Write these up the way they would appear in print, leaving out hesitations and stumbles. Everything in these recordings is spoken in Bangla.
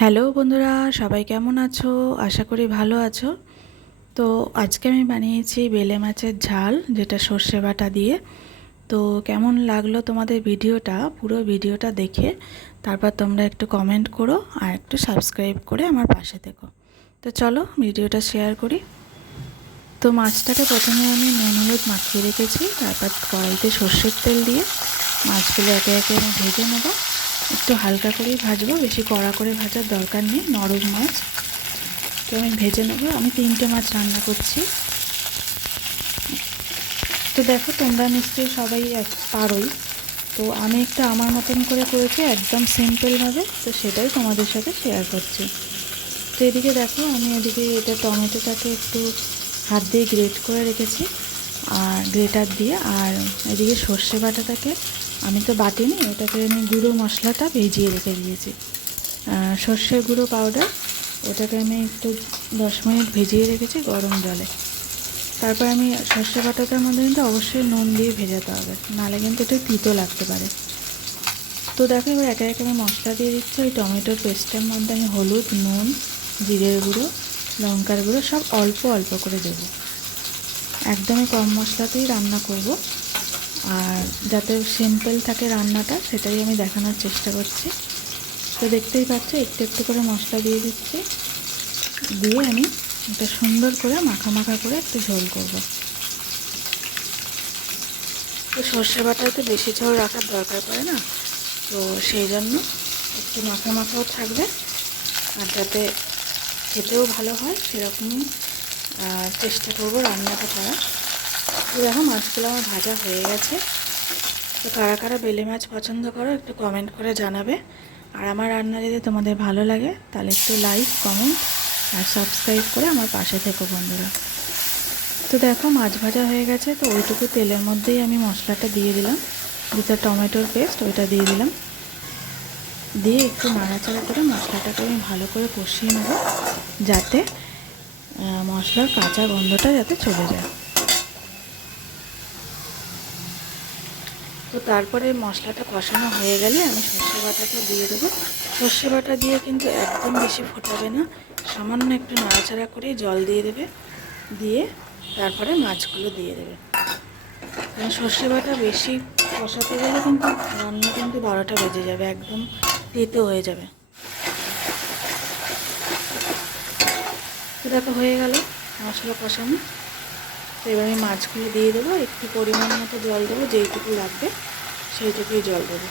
হ্যালো বন্ধুরা, সবাই কেমন আছো? আশা করি ভালো আছো। তো আজকে আমি বানিয়েছি বেলে মাছের ঝাল, যেটা সর্ষে বাটা দিয়ে। তো কেমন লাগলো তোমাদের ভিডিওটা? পুরো ভিডিওটা দেখে তারপর তোমরা একটু কমেন্ট করো আর একটু সাবস্ক্রাইব করে আমার পাশে থেকো। তো চলো ভিডিওটা শেয়ার করি। তো মাছটাকে প্রথমে আমি নুন হলুদ মাখিয়ে রেখেছি, তারপর কড়াইতে সর্ষের তেল দিয়ে মাছগুলো একে একে আমি ভেজে নেব। একটু হালকা করেই ভাজবো, বেশি কড়া করে ভাজার দরকার নেই, নরম মাছ। তো আমি ভেজে নেব। আমি 3টে মাছ রান্না করছি। তো দেখো, তোমরা নিশ্চয়ই সবাই পারোই। তো আমি একটা আমার মতন করে করেছি, একদম সিম্পলভাবে। তো সেটাই তোমাদের সাথে শেয়ার করছি। তো এদিকে দেখো, আমি এদিকে এটা টমেটোটাকে একটু হাত দিয়ে গ্রেট করে রেখেছি, আর গ্রেটার দিয়ে। আর এদিকে সর্ষে বাটাটাকে আমি তো বাটিনি, এটাকে আমি গুঁড়ো মশলাটা ভিজিয়ে রেখে দিয়েছি। সর্ষের গুঁড়ো পাউডার, ওটাকে আমি একটু 10 মিনিট ভিজিয়ে রেখেছি গরম জলে। তারপর আমি সর্ষে বাটাটার মধ্যে কিন্তু অবশ্যই নুন দিয়ে ভেজাতে হবে, নাহলে কিন্তু এটা তিতো লাগতে পারে। তো দেখো, এবার একে একে আমি মশলা দিয়ে দিচ্ছি। ওই টমেটোর পেস্টের মধ্যে আমি হলুদ, নুন, জিরের গুঁড়ো, লঙ্কার গুঁড়ো সব অল্প অল্প করে দেব। একদমই কম মশলাতেই রান্না করব, আর যাতে সিম্পল থাকে রান্নাটা সেটাই আমি দেখানোর চেষ্টা করছি। তো দেখতেই পাচ্ছ, একটু একটু করে মশলা দিয়ে দিচ্ছি। দিয়ে আমি এটা সুন্দর করে মাখা মাখা করে একটু ঝোল করব। তো সর্ষে বাটাতে বেশি ঝোল রাখার দরকার পড়ে না, তো সেই জন্য একটু মাখা মাখাও থাকবে, আর যাতে খেতেও ভালো হয় সেরকমই চেষ্টা করব রান্নাটা করার। তো দেখো, মাছগুলো আমার ভাজা হয়ে গেছে। তো কারা কারা বেলে মাছ পছন্দ করো একটু কমেন্ট করে জানাবে। আর আমার রান্না যদি তোমাদের ভালো লাগে তাহলে একটু লাইক, কমেন্ট আর সাবস্ক্রাইব করে আমার পাশে থেকো বন্ধুরা। তো দেখো, মাছ ভাজা হয়ে গেছে। তো ওইটুকু তেলের মধ্যেই আমি মশলাটা দিয়ে দিলাম, যেটা টমেটোর পেস্ট, ওইটা দিয়ে দিলাম। দিয়ে একটু নাড়াচাড়া করে মশলাটাকে আমি ভালো করে কষিয়ে নেব, যাতে মশলার কাঁচা গন্ধটা যাতে চলে যায়। তো তারপরে মশলাটা কষানো হয়ে গেলে আমি সর্ষে বাটাটা দিয়ে দেবো। সর্ষে বাটা দিয়ে কিন্তু একদম বেশি ফোটাবে না, সামান্য একটু নাড়াচাড়া করে জল দিয়ে দেবে। দিয়ে তারপরে মাছগুলো দিয়ে দেবে। কারণ সর্ষে বাটা বেশি কষাতে গেলে কিন্তু রান্না কিন্তু 12টা বেজে যাবে, একদম তেতো হয়ে যাবে। তো দেখো, হয়ে গেল মশলা কষানো। তো এবার আমি মাছগুলো দিয়ে দেবো, একটু পরিমাণ মতো জল দেবো, যেইটুকু লাগবে সেইটুকুই জল দেবো।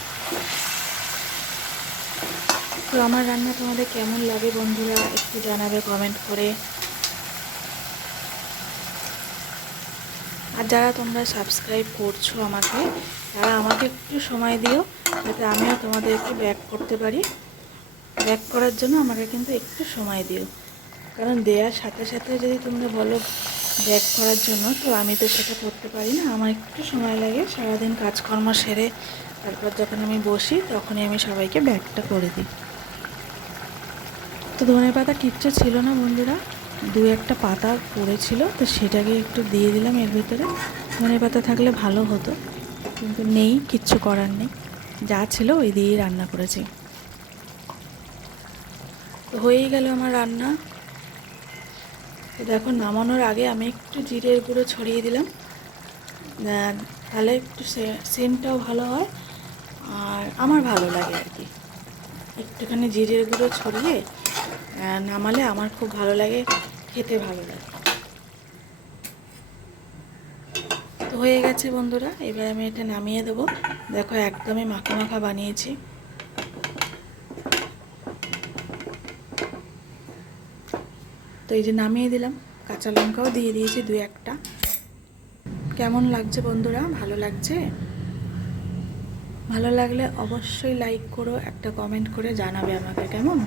তো আমার রান্না তোমাদের কেমন লাগে বন্ধুরা একটু জানাবে কমেন্ট করে। আর যারা তোমরা সাবস্ক্রাইব করছো আমাকে, তারা আমাকে একটু সময় দিও, যাতে আমিও তোমাদেরকে ব্যাক করতে পারি। ব্যাক করার জন্য আমাকে কিন্তু একটু সময় দিও, কারণ দেওয়ার সাথে সাথে যদি তোমরা বলো ব্যাক করার জন্য, তো আমি তো সেটা করতে পারি না। আমার একটু সময় লাগে, সারাদিন কাজকর্ম সেরে তারপর যখন আমি বসি তখনই আমি সবাইকে ব্যাকটা করে দিই। তো ধনেপাতা কিচ্ছু ছিল না বন্ধুরা, 2-1টা পাতা পড়েছিল, তো সেটাকে একটু দিয়ে দিলাম এর ভিতরে। ধনেপাতা থাকলে ভালো হতো, কিন্তু নেই, কিচ্ছু করার নেই, যা ছিল ওই দিয়েই রান্না করেছি। তো হয়েই গেল আমার রান্না। তো দেখো, নামানোর আগে আমি একটু জিরের গুঁড়ো ছড়িয়ে দিলাম, তাহলে একটু সেন্টটাও ভালো হয়, আর আমার ভালো লাগে আর কি। একটুখানি জিরের গুঁড়ো ছড়িয়ে নামালে আমার খুব ভালো লাগে, খেতে ভালো লাগে। তো হয়ে গেছে বন্ধুরা, এবার আমি এটা নামিয়ে দেবো। দেখো, একদমই মাখা মাখা বানিয়েছি। তো এই যে নামিয়ে দিলাম, কাঁচা লঙ্কাও দিয়ে দিয়েছি 2-1টা। কেমন লাগছে বন্ধুরা? ভালো লাগছে? ভালো লাগলে অবশ্যই লাইক করো, একটা কমেন্ট করে জানাবে আমাকে কেমন।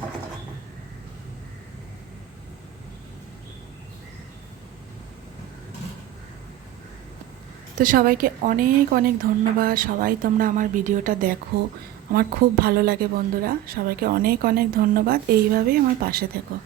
তো সবাইকে অনেক অনেক ধন্যবাদ। সবাই তোমরা আমার ভিডিওটা দেখো, আমার খুব ভালো লাগে বন্ধুরা। সবাইকে অনেক অনেক ধন্যবাদ, এইভাবেই আমার পাশে থেকো।